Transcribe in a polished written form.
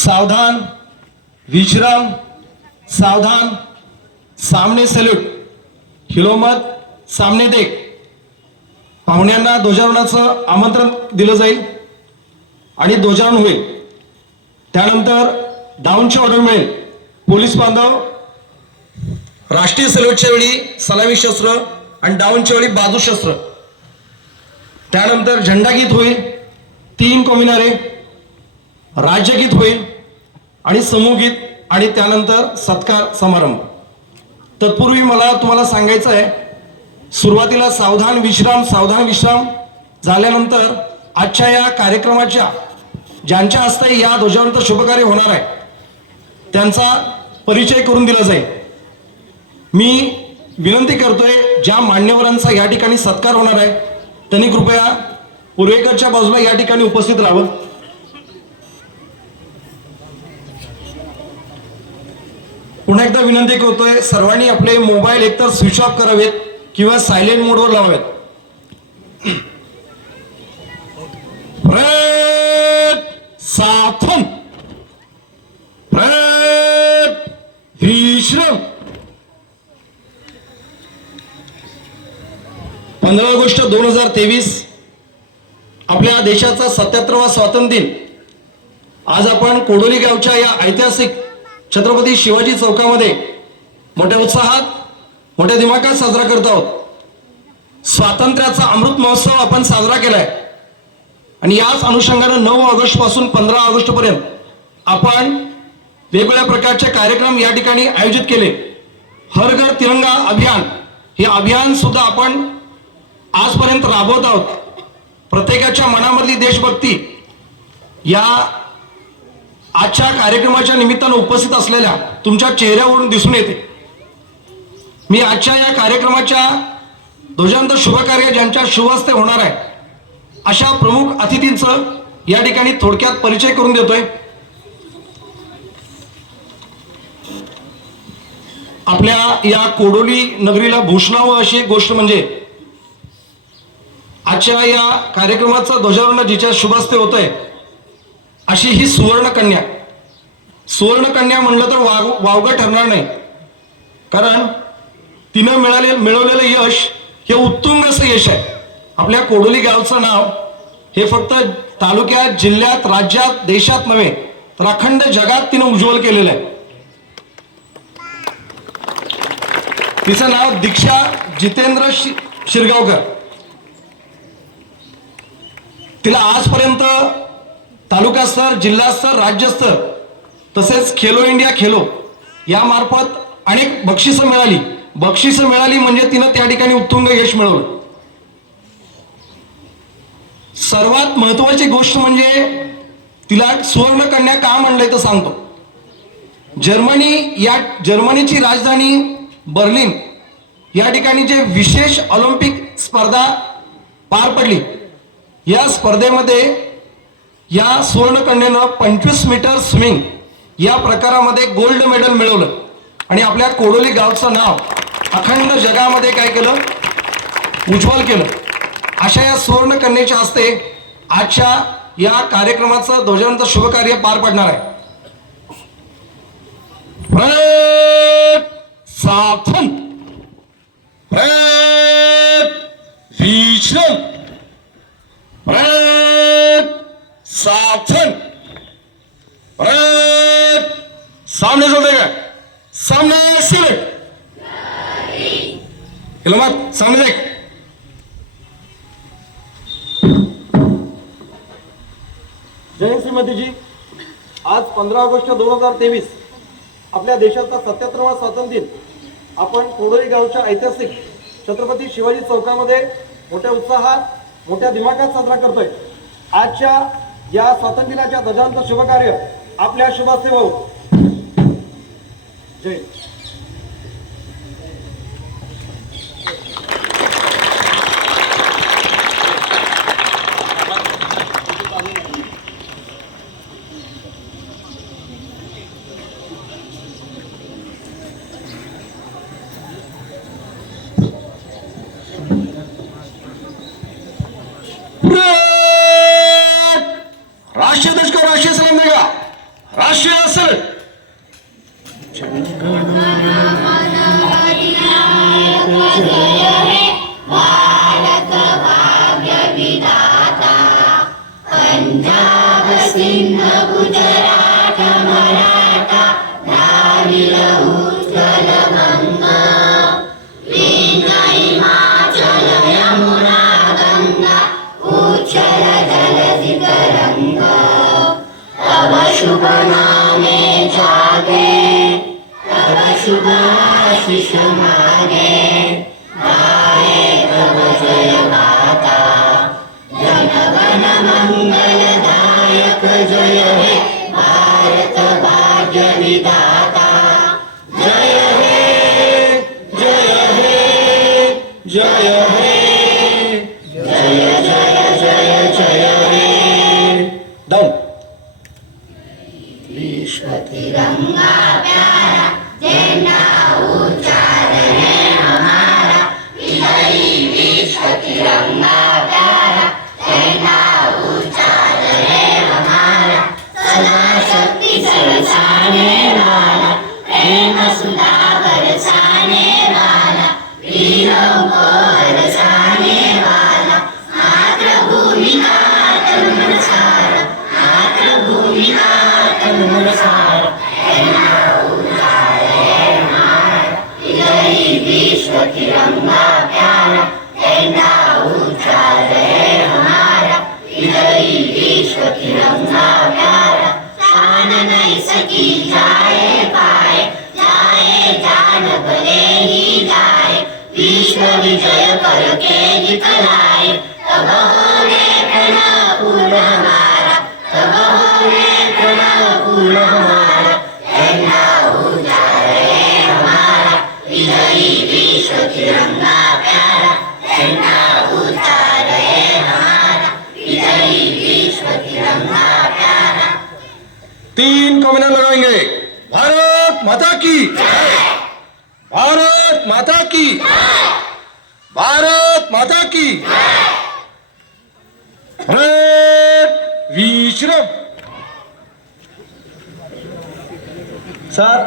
सावधान, विश्राम, सावधान, सामने सल्यूट, हिलोमत, सामने देख. पाहुण्यांना ध्वजारोहणाचं आमंत्रण दिलं जाईल आणि ध्वजारोहण होईल. त्यानंतर डाऊनची ऑर्डर मिळेल. पोलीस बांधव राष्ट्रीय सल्यूटच्या वेळी सलामी शस्त्र आणि डाऊनच्या वेळी बाजू शस्त्र. त्यानंतर झेंडागीत होईल, 3 कमिनारे, राज्यगीत होईल आणि समूहगीत आणि त्यानंतर सत्कार समारंभ. तत्पूर्वी मला तुम्हाला सांगायचं आहे, सुरुवातीला सावधान विश्राम झाल्यानंतर आजच्या या कार्यक्रमाच्या ज्यांच्या हस्ते या ध्वजारोहणाचं शुभकार्य होणार आहे त्यांचा परिचय करून दिला जाईल. मी विनंती करतोय, ज्या मान्यवरांचा या ठिकाणी सत्कार होणार आहे त्यांनी कृपया पूर्वेकडच्या बाजूला या ठिकाणी उपस्थित राहावं. पुन्हा एकदा विनंती करतोय, सर्वांनी आपले मोबाईल एकतर स्विच ऑफ करावेत किंवा सायलेंट मोडवर लावावेत. सावधान, विश्राम. 15 ऑगस्ट 2023 आपल्या देशाचा 77वा स्वातंत्र्य दिन. आज आपण कोडोली गावच्या या ऐतिहासिक छत्रपती शिवाजी चौकामध्ये मोठ्या उत्साहात, मोठ्या दिमाखात साजरा करत आहोत. स्वातंत्र्याचा अमृत महोत्सव आपण साजरा केलाय आणि याच अनुषंगानं 9 ऑगस्ट पासून 15 ऑगस्ट पर्यंत आपण वेगवेगळ्या प्रकारचे कार्यक्रम या ठिकाणी आयोजित केले. हर घर तिरंगा अभियान हे अभियान सुद्धा आपण आजपर्यंत राबवत आहोत. प्रत्येकाच्या मनामधली देशभक्ती या आजच्या कार्यक्रमाच्या निमित्तानं उपस्थित असलेल्या तुमच्या चेहऱ्यावरून दिसून येते. मी आजच्या या कार्यक्रमाच्या ध्वजारोहण शुभकार्य ज्यांच्या शुभ हस्ते होणार आहे अशा प्रमुख अतिथींचं या ठिकाणी थोडक्यात परिचय करून देतोय. आपल्या या कोडोली नगरीला भूषणावं अशी एक गोष्ट म्हणजे आजच्या या कार्यक्रमाचा ध्वजारोहण जिच्या शुभ हस्ते होतंय अशी ही सुवर्णकन्या. सुवर्णकन्या म्हणलं तर वावगं ठरणार नाही, कारण तिनं मिळवलेलं यश हे उत्तुंग असं यश आहे. आपल्या कोडोली गावचं नाव हे फक्त तालुक्यात, जिल्ह्यात, राज्यात, देशात नव्हे तर अखंड जगात तिनं उज्ज्वल केलेलं आहे. तिचं नाव दीक्षा जितेंद्र शिरगावकर. तिला आजपर्यंत तालुका स्तर, जिल्हा स्तर, राज्यस्तर तसेच खेलो इंडिया खेलो या मार्फत अनेक बक्षिसं मिळाली. बक्षिसं मिळाली म्हणजे तिनं त्या ठिकाणी उत्तुंग यश मिळवलं. सर्वात महत्वाची गोष्ट म्हणजे तिला सुवर्णकन्या का म्हणलंय तर सांगतो. जर्मनीची राजधानी बर्लिन या ठिकाणी जे विशेष ऑलिम्पिक स्पर्धा पार पडली, या स्पर्धेमध्ये या सुवर्णकन्येनं 25 मीटर स्विमिंग या प्रकारामध्ये गोल्ड मेडल मिळवलं आणि आपल्या कोडोली गावचं नाव अखंड जगामध्ये काय केलं, उज्ज्वल केलं. अशा या सुवर्णकन्येच्या हस्ते आजच्या या कार्यक्रमाचं ध्वजारोहणाचं शुभकार्य पार पडणार आहे. सावधान, विश्राम, सावधान, सामने चलते गए, सामने सिलेक्ट, हिलमत, सामने देख. जय श्रीमतीजी. आज 15 ऑगस्ट 2023 आपल्या देशाचा 77वा स्वातंत्र्य दिन आपण कोडोली गावच्या ऐतिहासिक छत्रपती शिवाजी चौकामध्ये मोठ्या उत्साहात, मोठ्या दिमाखात साजरा करतोय. आजच्या या स्वातंत्र्य दिनाच्या ध्वजारोहणाचं शुभकार्य आपल्या शुभ हस्ते होऊ. जय. राष्ट्रीय ध्वज को राष्ट्रीय सलाम देगा. राष्ट्रीय असेल शुभ नामे जागे तब शुभ आशीष मागे गाये तब जय गाता जनगण मंगलदायक जय हे भारत भाग्य विधाता जय हे जय हे जय हे जय जय जय जय हे डाऊन विश्व तिरंगा प्यारा झंडा ऊंचा रहे हमारा विजयी विश्व तिरंगा प्यारा झंडा ऊंचा रहे हमारा सदा शक्ति बरसाने वाला प्रेम सुधा बरसाने वाला वीरों को हरसाने वाला मातृभूमि का तन सारा मातृभूमि का तन सारा विजयी विश्व तिरंगा प्यारा झंडा ऊंचा रहे हमारा विजयी विश्व तिरंगा प्यारा शान नहीं सकी जाए पाए जाए जान भले ही जाए विश्व विजय करके दिखलाए तब होने प्रणपूर्ण हमारा तब होने प्रणपूर्ण हमारा झंडा ऊंचा रहे हमारा विजयी विश्व तिरंगा प्यारा झंडा ऊंचा रहे हमारा विजयी विश्व तिरंगा प्यारा 3 कॉमेंट लगाएंगे भारत माता की भारत माता की भारत माता की विश्रम सर